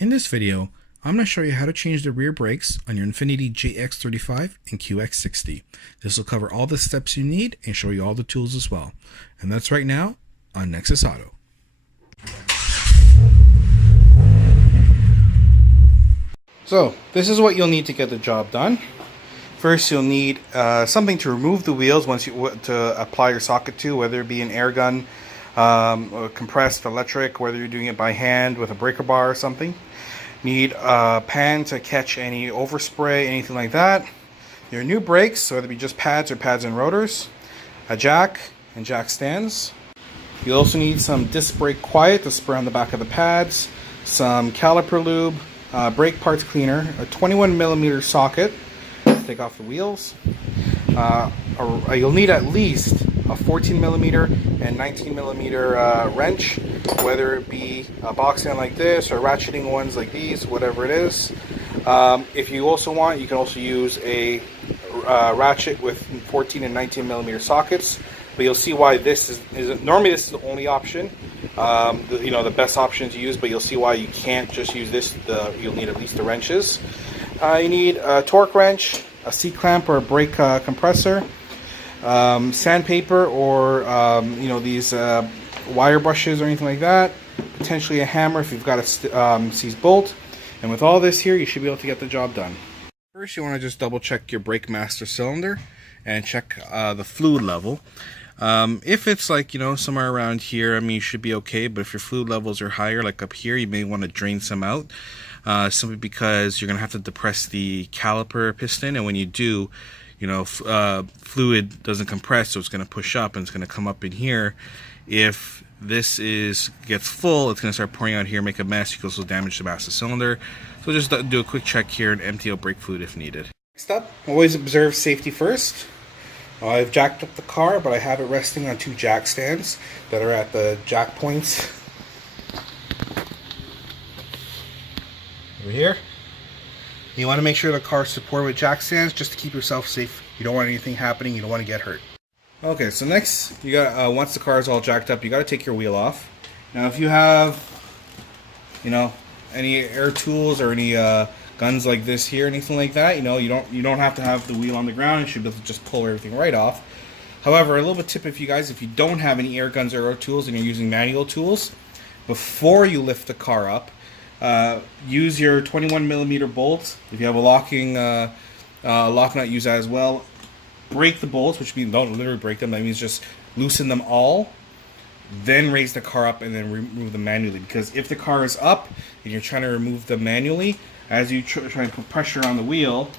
In this video, I'm going to show you how to change the rear brakes on your Infiniti JX35 and QX60. This will cover all the steps you need and show you all the tools as well. And that's right now on Nexus Auto. So this is what you'll need to get the job done. First, you'll need something to remove the wheels to apply your socket to, whether it be an air gun, or compressed electric, whether you're doing it by hand with a breaker bar or something. Need a pan to catch any overspray, anything like that. Your new brakes, whether it be just pads or pads and rotors. A jack and jack stands. You also need some disc brake quiet to spray on the back of the pads. Some caliper lube, brake parts cleaner, a 21mm socket to take off the wheels. You'll need at least a 14mm and 19mm wrench, whether it be a box end like this or ratcheting ones like these, whatever it is. If you also want, you can also use a ratchet with 14 and 19mm sockets, but you'll see why this is normally this is the only option, the best option to use, but you'll see why you can't just use this. You'll need at least the wrenches. You need a torque wrench, a C-clamp or a brake compressor, sandpaper or these wire brushes or anything like that, potentially a hammer if you've got a seized bolt. And with all this here, you should be able to get the job done. First, you want to just double check your brake master cylinder and check the fluid level. If it's like, somewhere around here, I mean, you should be okay. But if your fluid levels are higher, like up here, you may want to drain some out. Simply because you're going to have to depress the caliper piston, and when you do, fluid doesn't compress, so it's going to push up and it's going to come up in here. If this gets full, it's going to start pouring out here, make a mess. You can also damage the master cylinder. So just do a quick check here and empty out brake fluid if needed. Next up, always observe safety first. I've jacked up the car, but I have it resting on two jack stands that are at the jack points over here. You want to make sure the car is supported with jack stands just to keep yourself safe. You don't want anything happening. You don't want to get hurt. Okay, so next, you got once the car is all jacked up, you got to take your wheel off. Now, if you have, any air tools or any guns like this here, anything like that, you don't have to have the wheel on the ground. You should be able to just pull everything right off. However, a little bit tip if you don't have any air guns or air tools and you're using manual tools, before you lift the car up, use your 21mm bolts. If you have a lock nut, use that as well. Break the bolts, which means don't literally break them. That means just loosen them all, then raise the car up and then remove them manually. Because if the car is up and you're trying to remove them manually, as you try and put pressure on the wheel,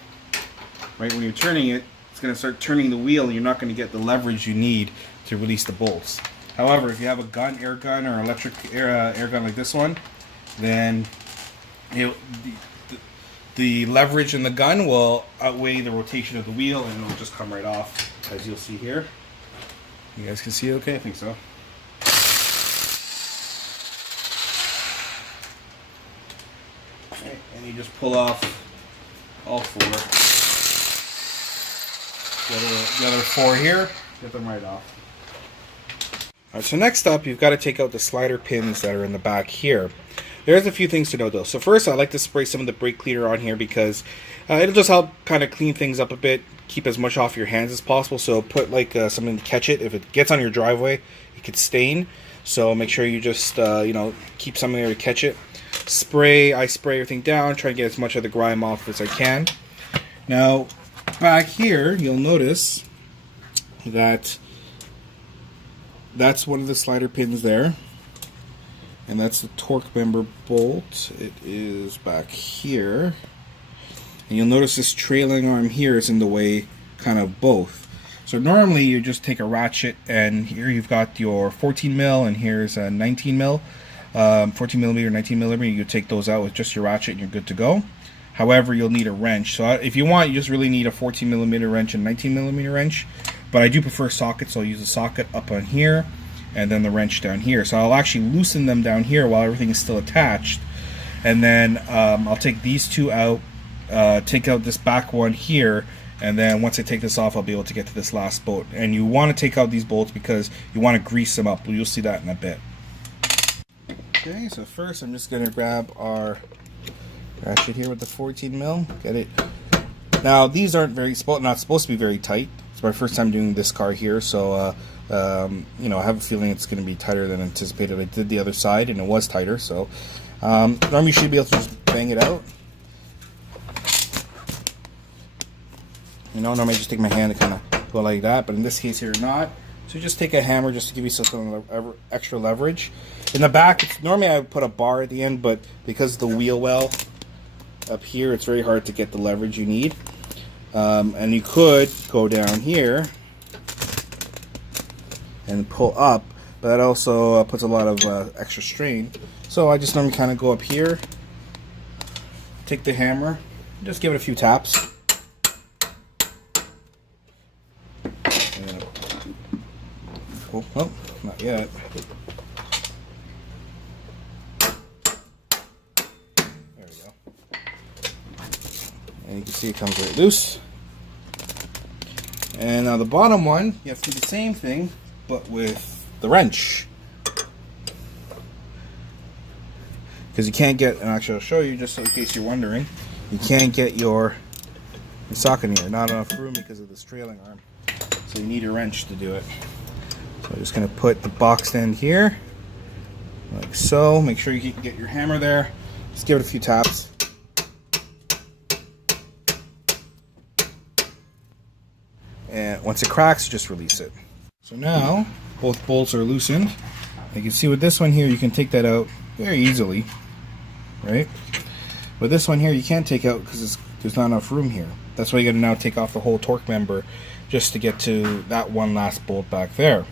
right when you're turning it, it's going to start turning the wheel and you're not going to get the leverage you need to release the bolts. However, if you have a gun, air gun, or electric air gun like this one, then the leverage in the gun will outweigh the rotation of the wheel and it'll just come right off, as you'll see here. You guys can see it okay? I think so. Okay, and you just pull off all four. The other four here, get them right off. Alright, so next up, you've got to take out the slider pins that are in the back here. There's a few things to know though. So first, I like to spray some of the brake cleaner on here because it'll just help kind of clean things up a bit, keep as much off your hands as possible. So put like something to catch it. If it gets on your driveway, it could stain. So make sure you just keep something there to catch it. I spray everything down, try to get as much of the grime off as I can. Now back here, you'll notice that that's one of the slider pins there. And that's the torque member bolt. It is back here. And you'll notice this trailing arm here is in the way kind of both. So normally you just take a ratchet, and here you've got your 14mm and here's a 19mm. 14mm, 19mm, you take those out with just your ratchet and you're good to go. However, you'll need a wrench. So if you want, you just really need a 14mm wrench and 19mm wrench. But I do prefer sockets, so I'll use a socket up on here and then the wrench down here. So I'll actually loosen them down here while everything is still attached, and then I'll take these two out, take out this back one here, and then once I take this off, I'll be able to get to this last bolt. And you want to take out these bolts because you want to grease them up. You'll see that in a bit. Okay, so first I'm just going to grab our Ratchet here with the 14 mil. Get it. Now these aren't not supposed to be very tight. It's my first time doing this car here, so you know, I have a feeling it's going to be tighter than anticipated. I did the other side and it was tighter, so normally you should be able to just bang it out. You know, normally I just take my hand and kind of go like that, but in this case here not. So just take a hammer just to give you some extra leverage. In the back, normally I would put a bar at the end, but because of the wheel well up here, it's very hard to get the leverage you need. And you could go down here and pull up, but that also puts a lot of extra strain. So I just normally kind of go up here, take the hammer, just give it a few taps. Oh, well, not yet. There we go. And you can see it comes right loose. And now the bottom one, you have to do the same thing, but with the wrench. Because you can't get, and actually I'll show you just so in case you're wondering, you can't get your socket in here. Not enough room because of this trailing arm. So you need a wrench to do it. So I'm just going to put the box end here, like so. Make sure you can get your hammer there. Just give it a few taps. And once it cracks, just release it. So now, both bolts are loosened. You can see with this one here, you can take that out very easily, right? But this one here, you can't take out because there's not enough room here. That's why you got to now take off the whole torque member just to get to that one last bolt back there.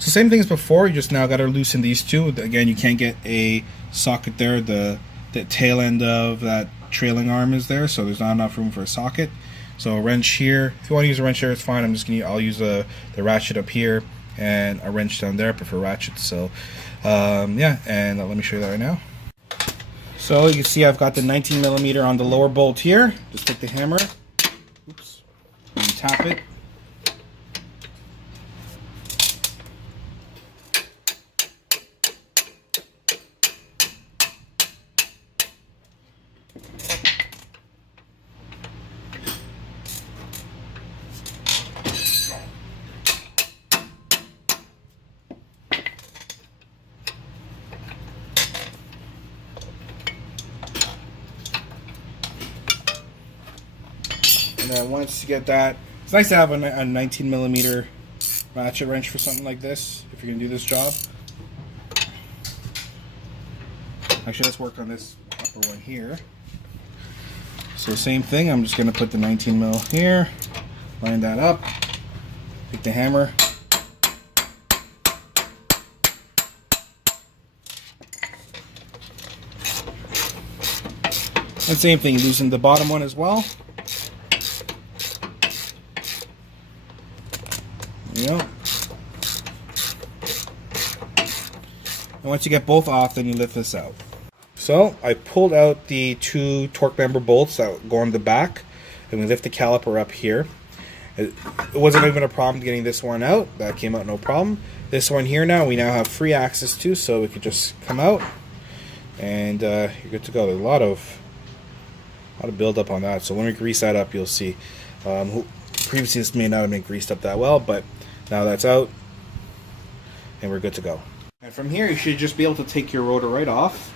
So same thing as before, you just now got to loosen these two. Again, you can't get a socket there. The tail end of that trailing arm is there, so there's not enough room for a socket. So a wrench here. If you want to use a wrench there, it's fine. I'll use the ratchet up here and a wrench down there. I prefer ratchets. So yeah, and let me show you that right now. So you can see I've got the 19 millimeter on the lower bolt here. Just take the hammer, oops, and tap it. And then once you get that, it's nice to have a 19 millimeter ratchet wrench for something like this, if you're going to do this job. Actually, let's work on this upper one here. So same thing, I'm just going to put the 19 mil here, line that up, take the hammer. And same thing, loosen the bottom one as well. You know. And once you get both off, then you lift this out. So I pulled out the two torque member bolts that go on the back, and we lift the caliper up here. It wasn't even a problem getting this one out. That came out no problem. This one here now, we now have free access to, so we could just come out, and you're good to go. There's a lot of build up on that. So when we grease that up, you'll see. Previously, this may not have been greased up that well, but now that's out, and we're good to go. And from here, you should just be able to take your rotor right off.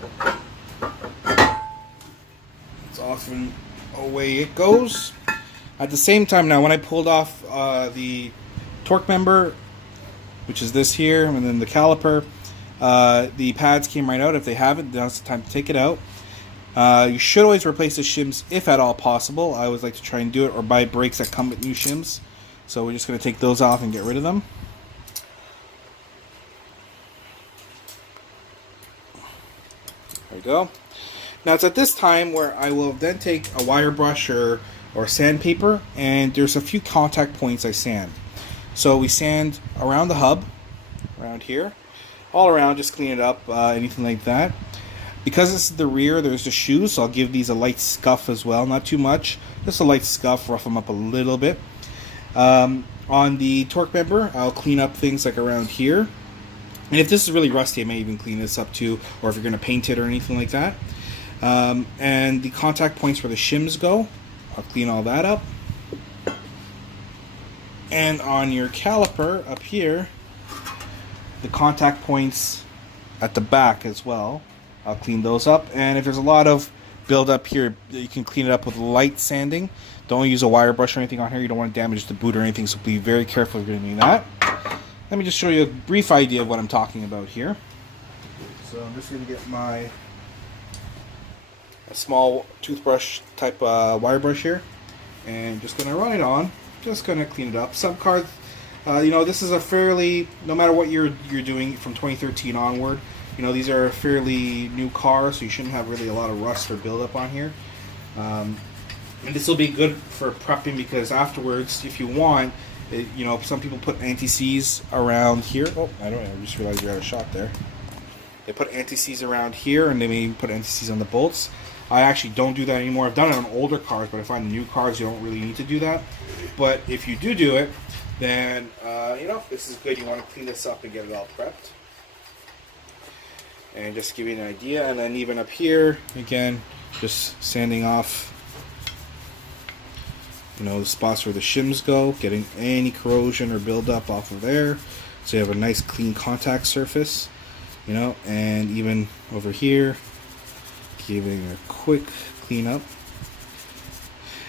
It's off and away it goes. At the same time, now when I pulled off the torque member, which is this here, and then the caliper, the pads came right out. If they haven't, now's the time to take it out. You should always replace the shims if at all possible. I always like to try and do it, or buy brakes that come with new shims. So we're just going to take those off and get rid of them. There we go. Now it's at this time where I will then take a wire brush or sandpaper, and there's a few contact points I sand. So we sand around the hub, around here, all around, just clean it up, anything like that. Because this is the rear, there's the shoes, so I'll give these a light scuff as well, not too much, just a light scuff, rough them up a little bit. On the torque member, I'll clean up things like around here. And if this is really rusty, I may even clean this up too, or if you're going to paint it or anything like that. And the contact points where the shims go, I'll clean all that up. And on your caliper up here, the contact points at the back as well, I'll clean those up. And if there's a lot of build up here, you can clean it up with light sanding. Don't use a wire brush or anything on here. You don't want to damage the boot or anything, so be very careful if you're doing that. Let me just show you a brief idea of what I'm talking about here. So I'm just going to get my small toothbrush type wire brush here, and just going to run it on. Just going to clean it up. Some cars, you know, this is a fairly, no matter what you're doing from 2013 onward, you know, these are a fairly new car, so you shouldn't have really a lot of rust or buildup on here. And this will be good for prepping, because afterwards, if you want, you know, some people put anti-seize around here. Oh, I just realized you're out of shot there. They put anti-seize around here, and they may put anti-seize on the bolts. I actually don't do that anymore. I've done it on older cars, but I find the new cars you don't really need to do that. But if you do it, then you know, this is good. You want to clean this up and get it all prepped. And just give you an idea. And then even up here, again, just sanding off, you know, the spots where the shims go, getting any corrosion or buildup off of there, so you have a nice clean contact surface, you know. And even over here, giving a quick clean up.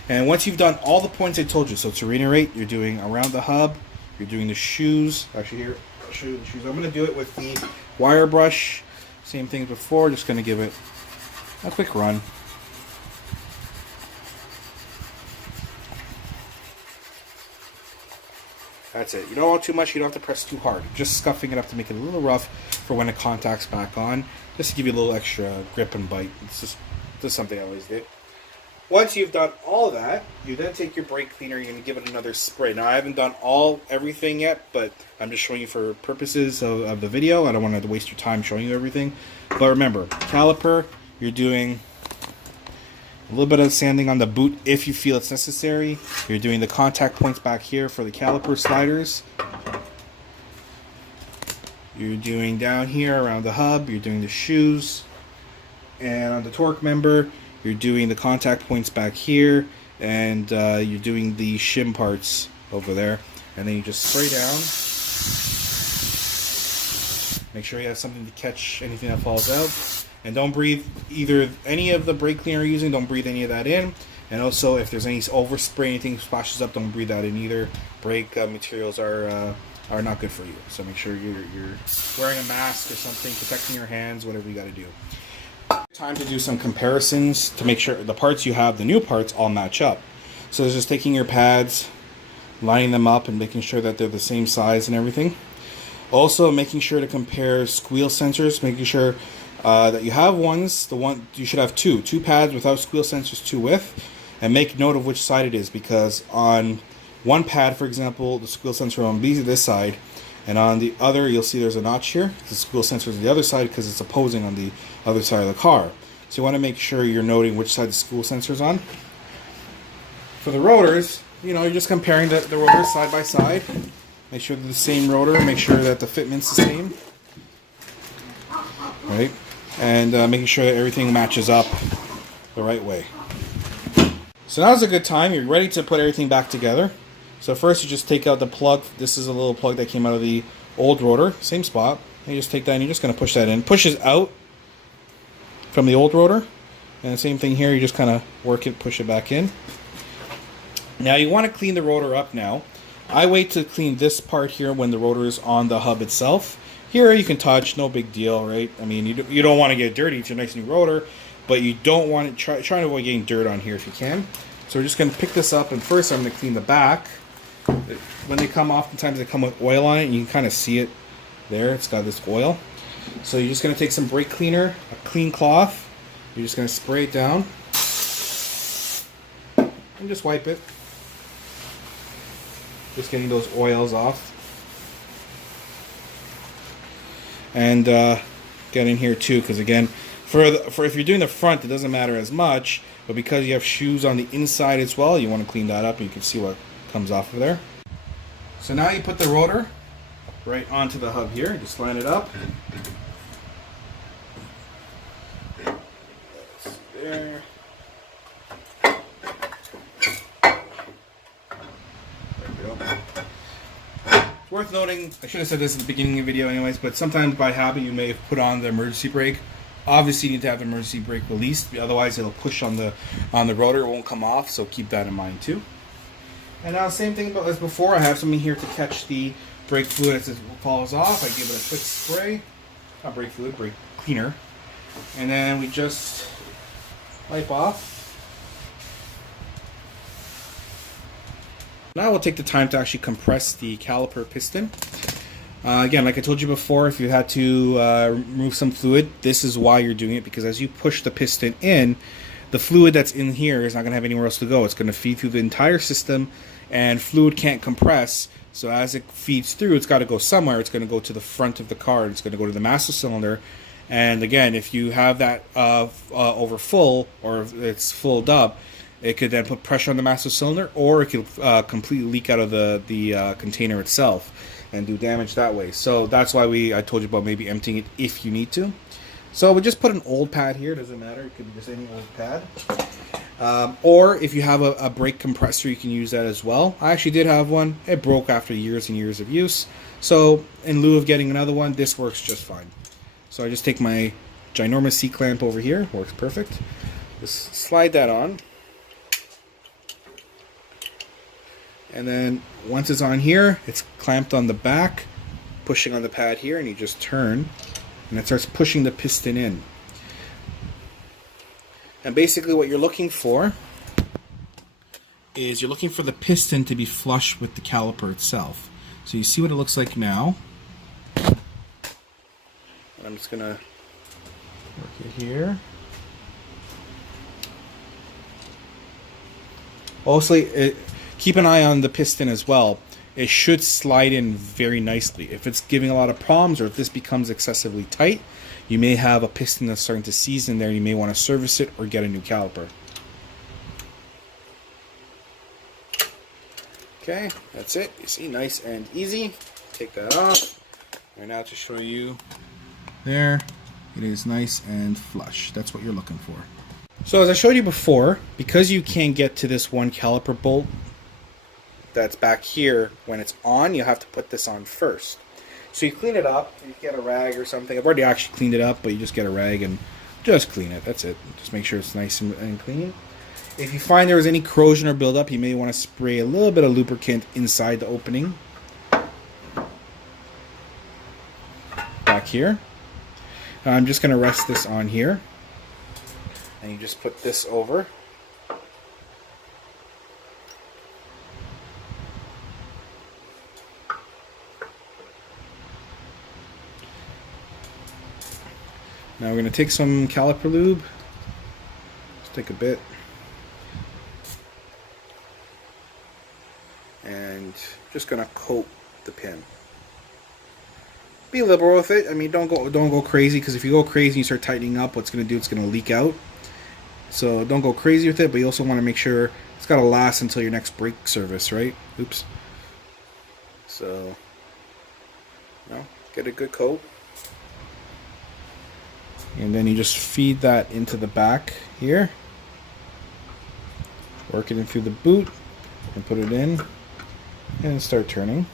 And once you've done all the points I told you, so to reiterate, you're doing around the hub, you're doing the shoes. Actually, here, I'll show you the shoes. I'm going to do it with the wire brush, same thing as before. Just going to give it a quick run. That's it. You don't want too much, you don't have to press too hard. Just scuffing it up to make it a little rough for when it contacts back on, just to give you a little extra grip and bite. It's just something I always do. Once you've done all of that, you then take your brake cleaner, you're going to give it another spray. Now, I haven't done everything yet, but I'm just showing you for purposes of the video. I don't want to waste your time showing you everything. But remember, caliper, you're doing a little bit of sanding on the boot if you feel it's necessary. You're doing the contact points back here for the caliper sliders. You're doing down here around the hub. You're doing the shoes. And on the torque member, you're doing the contact points back here. And you're doing the shim parts over there. And then you just spray down. Make sure you have something to catch anything that falls out. And don't breathe either any of the brake cleaner you're using, don't breathe any of that in. And also, if there's any overspray, anything splashes up, don't breathe that in either. Brake materials are not good for you. So make sure you're wearing a mask or something, protecting your hands, whatever you got to do. Time to do some comparisons to make sure the parts you have, the new parts, all match up. So it's just taking your pads, lining them up, and making sure that they're the same size and everything. Also, making sure to compare squeal sensors, making sure that you have you should have two pads without squeal sensors, two with, and make note of which side it is, because on one pad, for example, the squeal sensor will be this side, and on the other you'll see there's a notch here. The squeal sensor is the other side because it's opposing on the other side of the car. So you want to make sure you're noting which side the squeal sensor is on. For the rotors, you know, you're just comparing the rotors side by side. Make sure they're the same rotor, make sure that the fitment's the same. Right? And making sure that everything matches up the right way. So now's a good time. You're ready to put everything back together. So first you just take out the plug. This is a little plug that came out of the old rotor. Same spot. And you just take that and you're just going to push that in. Pushes out from the old rotor. And the same thing here. You just kind of work it, push it back in. Now you want to clean the rotor up now. I wait to clean this part here when the rotor is on the hub itself. Here you can touch, no big deal, right? I mean, you don't want to get dirty. It's a nice new rotor, but you don't want to try to avoid getting dirt on here if you can. So we're just going to pick this up, and first I'm going to clean the back. When they come, oftentimes they come with oil on it, and you can kind of see it there. It's got this oil. So you're just going to take some brake cleaner, a clean cloth. You're just going to spray it down and just wipe it. Just getting those oils off. And get in here too, because again, for if you're doing the front, it doesn't matter as much, but because you have shoes on the inside as well, you want to clean that up, and you can see what comes off of there. So now you put the rotor right onto the hub here. Just line it up. there. Worth noting, I should have said this at the beginning of the video anyways, but sometimes by habit you may have put on the emergency brake. Obviously you need to have the emergency brake released, otherwise it'll push on the rotor, it won't come off, so keep that in mind too. And now same thing as before, I have something here to catch the brake fluid as it falls off. I give it a quick spray, not brake fluid, brake cleaner. And then we just wipe off. Now we'll take the time to actually compress the caliper piston. Again, like I told you before, if you had to remove some fluid, this is why you're doing it, because as you push the piston in, the fluid that's in here is not going to have anywhere else to go. It's going to feed through the entire system, and fluid can't compress, so as it feeds through, it's got to go somewhere. It's going to go to the front of the car, it's going to go to the master cylinder, and again, if you have that over full, or if it's filled up, it could then put pressure on the master cylinder, or it could completely leak out of the container itself and do damage that way. So that's why I told you about maybe emptying it if you need to. So we just put an old pad here, doesn't matter, it could be just any old pad. Or if you have a brake compressor, you can use that as well. I actually did have one. It broke after years and years of use. So in lieu of getting another one, this works just fine. So I just take my ginormous C-clamp over here, works perfect. Just slide that on. And then once it's on here, it's clamped on the back, pushing on the pad here, and you just turn, and it starts pushing the piston in. And basically what you're looking for is you're looking for the piston to be flush with the caliper itself. So you see what it looks like now. And I'm just going to work it here. Also, keep an eye on the piston as well. It should slide in very nicely. If it's giving a lot of problems, or if this becomes excessively tight, you may have a piston that's starting to seize in there. You may want to service it or get a new caliper. Okay, that's it. You see, nice and easy. Take that off. And now to show you, there, it is nice and flush. That's what you're looking for. So as I showed you before, because you can't get to this one caliper bolt that's back here when it's on, you have to put this on first. So you clean it up, you get a rag or something. I've already actually cleaned it up, but you just get a rag and just clean it. That's it. Just make sure it's nice and clean. If you find there was any corrosion or buildup, you may want to spray a little bit of lubricant inside the opening. Back here. I'm just going to rest this on here. And you just put this over. Now we're going to take some caliper lube. Just take a bit. And just going to coat the pin. Be liberal with it. I mean, don't go crazy, because if you go crazy and you start tightening up, what's going to do, it's going to leak out. So don't go crazy with it, but you also want to make sure it's got to last until your next brake service, right? Oops. So, get a good coat. And then you just feed that into the back here. Work it in through the boot and put it in and start turning.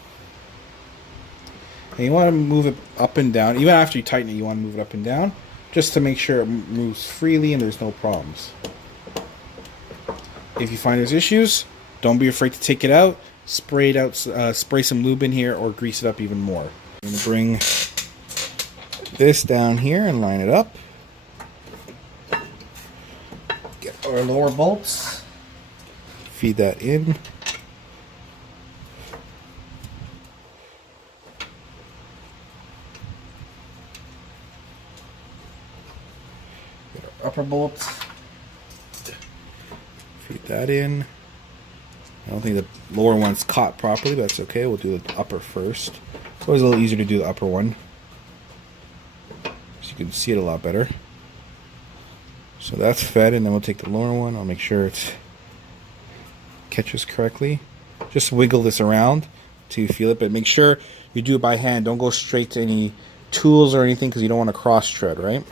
And you want to move it up and down. Even after you tighten it, you want to move it up and down, just to make sure it moves freely and there's no problems. If you find there's issues, don't be afraid to take it out, spray it out, spray some lube in here, or grease it up even more. I'm going to bring this down here and line it up. Get our lower bolts, feed that in. Get our upper bolts, feed that in. I don't think the lower one's caught properly, but that's okay. We'll do the upper first. It's always a little easier to do the upper one, so you can see it a lot better. So that's fed, and then we'll take the lower one. I'll make sure it catches correctly. Just wiggle this around till you feel it, but make sure you do it by hand. Don't go straight to any tools or anything, because you don't want to cross tread, right?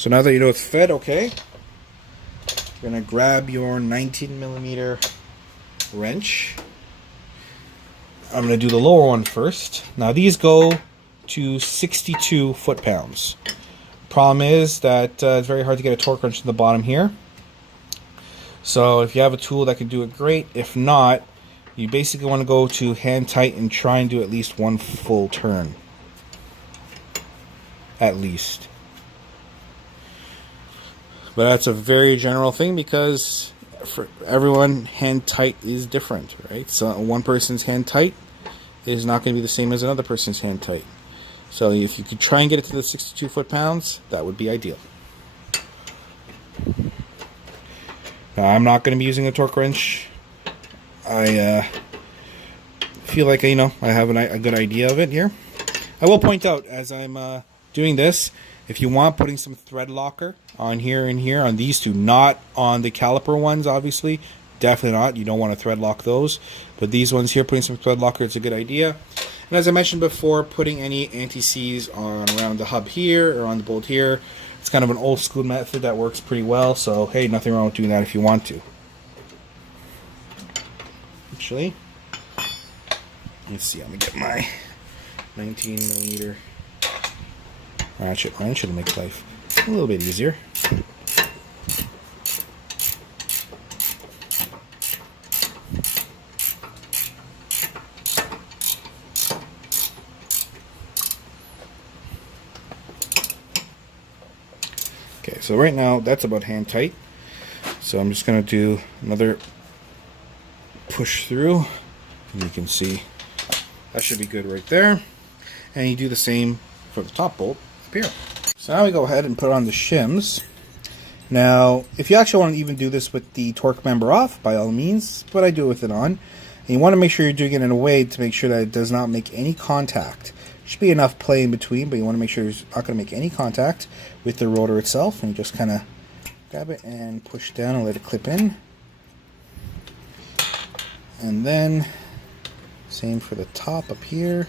So now that you know it's fed okay, you're going to grab your 19mm wrench. I'm going to do the lower one first. Now these go to 62 foot-pounds. Problem is that it's very hard to get a torque wrench to the bottom here. So if you have a tool that can do it, great. If not, you basically want to go to hand tight and try and do at least one full turn. At least. But that's a very general thing because for everyone, hand tight is different, right? So one person's hand tight is not going to be the same as another person's hand tight. So if you could try and get it to the 62 foot-pounds, that would be ideal. Now, I'm not going to be using a torque wrench. I feel like, you know, I have a good idea of it here. I will point out, as I'm doing this, if you want putting some thread locker on here and here, on these two, not on the caliper ones, obviously, definitely not. You don't want to thread lock those. But these ones here, putting some thread locker, it's a good idea. And as I mentioned before, putting any anti-seize on around the hub here or on the bolt here, it's kind of an old school method that works pretty well. So, hey, nothing wrong with doing that if you want to. Actually, let's see, I'm going to get my 19mm ratchet wrench. It'll make life a little bit easier. Okay, so right now that's about hand tight. So I'm just going to do another push through. And you can see that should be good right there. And you do the same for the top bolt up here. So now we go ahead and put on the shims. Now, if you actually want to even do this with the torque member off, by all means, but I do it with it on. And you want to make sure you're doing it in a way to make sure that it does not make any contact. Should be enough play in between, but you want to make sure it's not going to make any contact with the rotor itself. And you just kind of grab it and push down and let it clip in. And then, same for the top up here.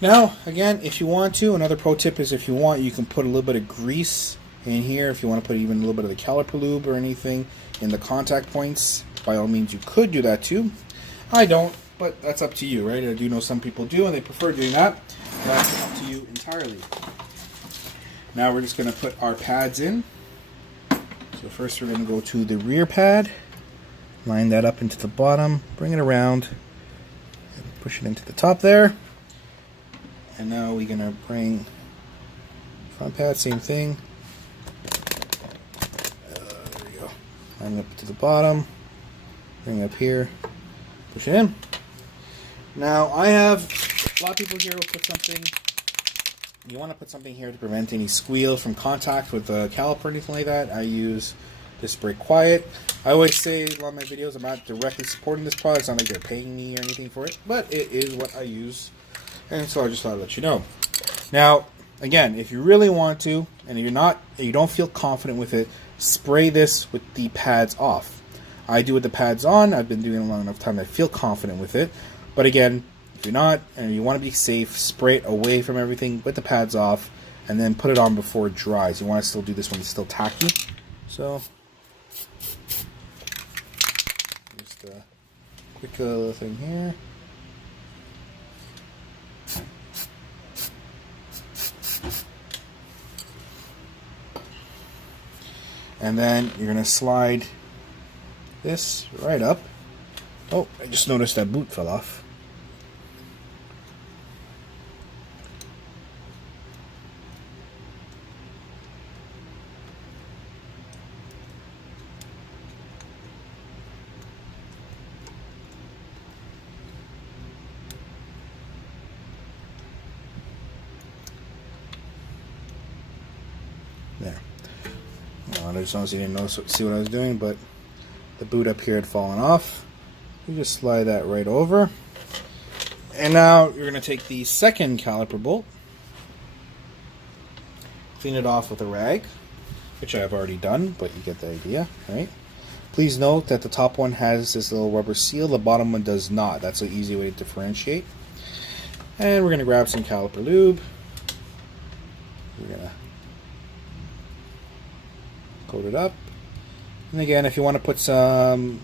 Now, again, if you want to, another pro tip is if you want, you can put a little bit of grease in here. If you want to put even a little bit of the caliper lube or anything in the contact points, by all means you could do that too. I don't, but that's up to you, right? I do know some people do and they prefer doing that. That's up to you entirely. Now we're just going to put our pads in. So first we're going to go to the rear pad, line that up into the bottom, bring it around, and push it into the top there. And now we're going to bring front pad, same thing. There we go. Line it up to the bottom, bring it up here, push it in. Now I have, a lot of people here will put something, you want to put something here to prevent any squeals from contact with the caliper or anything like that. I use this Brake Quiet. I always say in a lot of my videos I'm not directly supporting this product. It's not like they're paying me or anything for it, but it is what I use. And so I just thought I'd let you know. Now, again, if you really want to, and you don't feel confident with it, spray this with the pads off. I do with the pads on. I've been doing it long enough time that I feel confident with it. But again, if you're not, and you want to be safe, spray it away from everything with the pads off, and then put it on before it dries. You want to still do this when it's still tacky. So, just a quick little thing here. And then you're going to slide this right up. Oh, I just noticed that boot fell off. There. I just honestly didn't see what I was doing, but the boot up here had fallen off. You just slide that right over. And now you're going to take the second caliper bolt, clean it off with a rag, which I've already done, but you get the idea, right? Please note that the top one has this little rubber seal, the bottom one does not. That's an easy way to differentiate. And we're going to grab some caliper lube. We're going to coat it up. And again, if you want to put some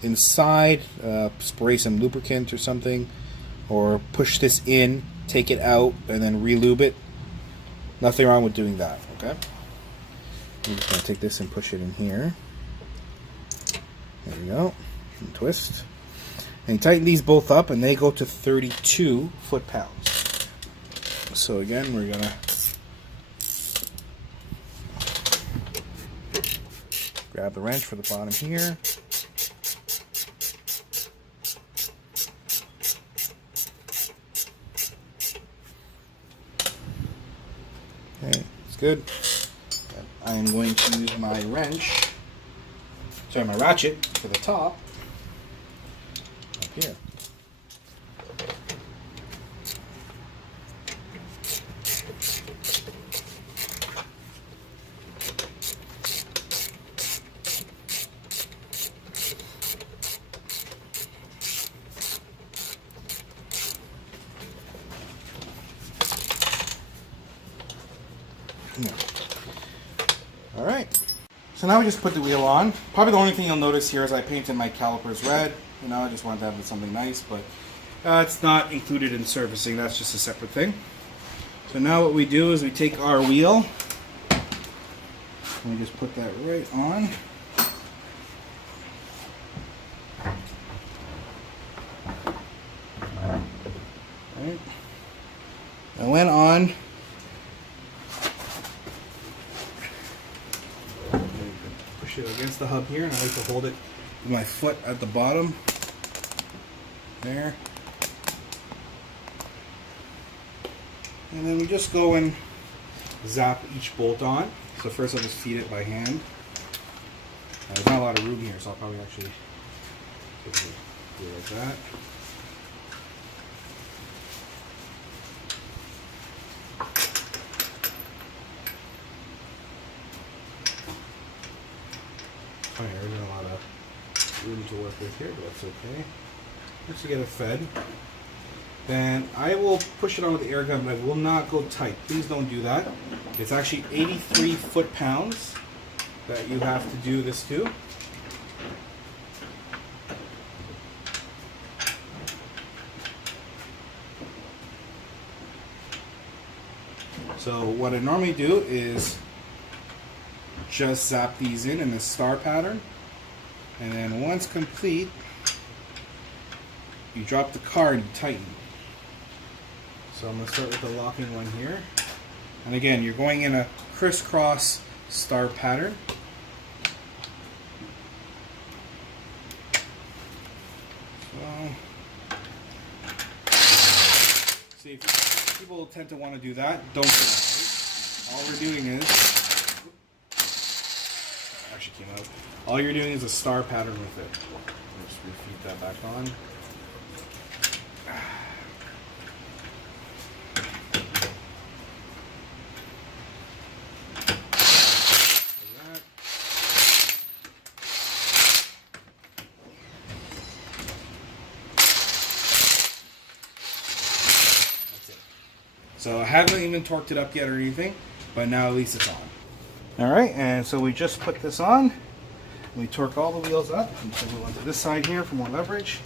inside, spray some lubricant or something, or push this in, take it out, and then re-lube it. Nothing wrong with doing that, okay? I'm just going to take this and push it in here. There we go. And twist. And you tighten these both up, and they go to 32 foot-pounds. So again, we're going to grab the wrench for the bottom here. Okay, it's good. I'm going to use my ratchet for the top up here. Alright, so now we just put the wheel on. Probably the only thing you'll notice here is I painted my calipers red. You know, I just wanted to have something nice, but it's not included in servicing. That's just a separate thing. So now what we do is we take our wheel and we just put that right on. Right. And when on, push it against the hub here, and I like to hold it with my foot at the bottom. There. And then we just go and zap each bolt on. So first I'll just feed it by hand. There's not a lot of room here, so I'll probably actually do it like that. Oh yeah, there's not a lot of room to work with here, but that's okay. Just to get it fed. Then I will push it on with the air gun, but I will not go tight. Please don't do that. It's actually 83 foot-pounds that you have to do this to. So what I normally do is just zap these in a star pattern, and then once complete, you drop the card and you tighten. So I'm going to start with the locking one here, and again you're going in a crisscross star pattern. So see, if people tend to want to do that, don't do that. Right? All we're doing is came out. All you're doing is a star pattern with it. Just refeed that back on. Like that's it. So I haven't even torqued it up yet or anything, but now at least it's on. Alright, and so we just put this on, we torque all the wheels up, and so we went to this side here for more leverage.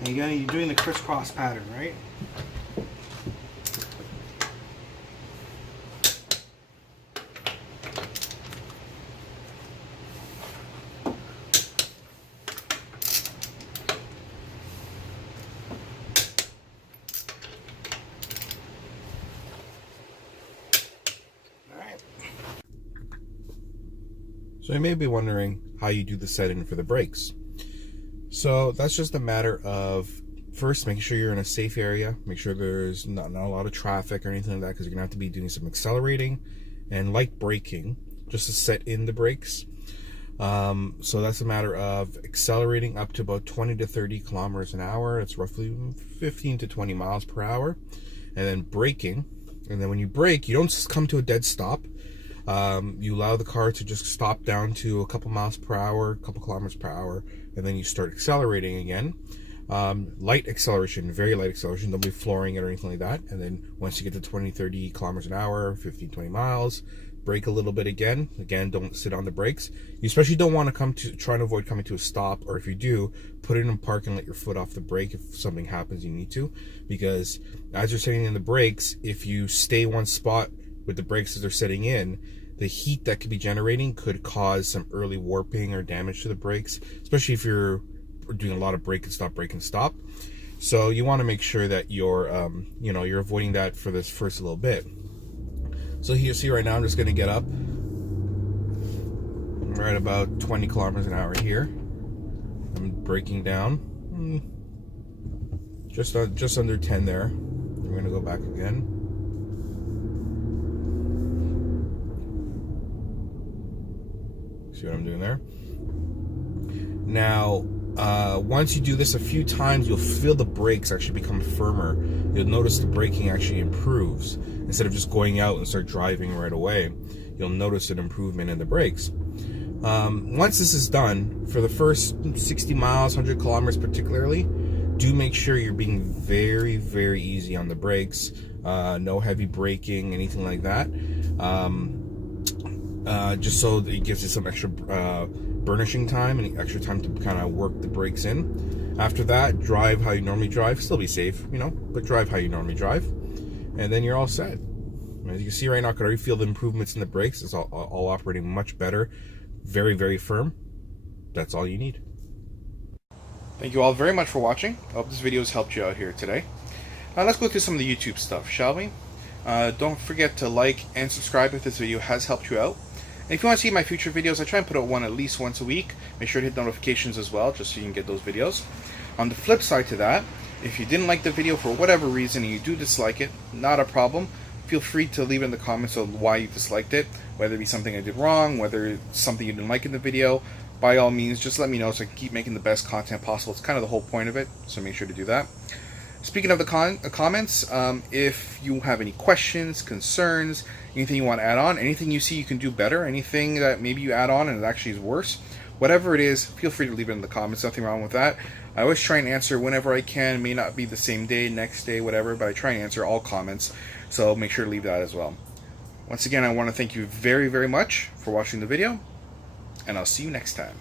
And again, you're doing the crisscross pattern, right? So you may be wondering how you do the setting for the brakes. So that's just a matter of first making sure you're in a safe area, make sure there's not a lot of traffic or anything like that, because you're gonna have to be doing some accelerating and light braking just to set in the brakes. So that's a matter of accelerating up to about 20 to 30 kilometers an hour. It's roughly 15 to 20 miles per hour. And then braking. And then when you brake, you don't just come to a dead stop. You allow the car to just stop down to a couple miles per hour, a couple kilometers per hour, and then you start accelerating again. Light acceleration, very light acceleration. Don't be flooring it or anything like that. And then once you get to 20, 30 kilometers an hour, 15, 20 miles, brake a little bit again. Again, don't sit on the brakes. You especially don't want to try to avoid coming to a stop, or if you do, put it in park and let your foot off the brake if something happens you need to. Because as you're setting in the brakes, if you stay one spot with the brakes as they're setting in, the heat that could be generating could cause some early warping or damage to the brakes, especially if you're doing a lot of brake and stop. So you want to make sure that you're you're avoiding that for this first little bit. So here you see right now I'm just going to get up right about 20 kilometers an hour here. I'm braking down just under 10 there. I'm going to go back again. See what I'm doing there? Now, once you do this a few times, you'll feel the brakes actually become firmer. You'll notice the braking actually improves. Instead of just going out and start driving right away, you'll notice an improvement in the brakes. Once this is done, for the first 60 miles, 100 kilometers particularly, do make sure you're being very, very easy on the brakes. No heavy braking, anything like that. Just so that it gives you some extra burnishing time and extra time to kind of work the brakes in. After that, drive how you normally drive. Still be safe, but drive how you normally drive. And then you're all set. As you can see right now, I can already feel the improvements in the brakes. It's all operating much better. Very, very firm. That's all you need. Thank you all very much for watching. I hope this video has helped you out here today. Now let's go through some of the YouTube stuff, shall we? Don't forget to like and subscribe if this video has helped you out. And if you want to see my future videos, I try and put out one at least once a week. Make sure to hit notifications as well, just so you can get those videos. On the flip side to that, if you didn't like the video for whatever reason and you do dislike it, not a problem. Feel free to leave it in the comments of why you disliked it, whether it be something I did wrong, whether it's something you didn't like in the video. By all means, just let me know so I can keep making the best content possible. It's kind of the whole point of it, so make sure to do that. Speaking of the comments, if you have any questions, concerns, anything you want to add on, anything you see you can do better, anything that maybe you add on and it actually is worse, whatever it is, feel free to leave it in the comments. Nothing wrong with that. I always try and answer whenever I can. It may not be the same day, next day, whatever, but I try and answer all comments, so make sure to leave that as well. Once again, I want to thank you very, very much for watching the video, and I'll see you next time.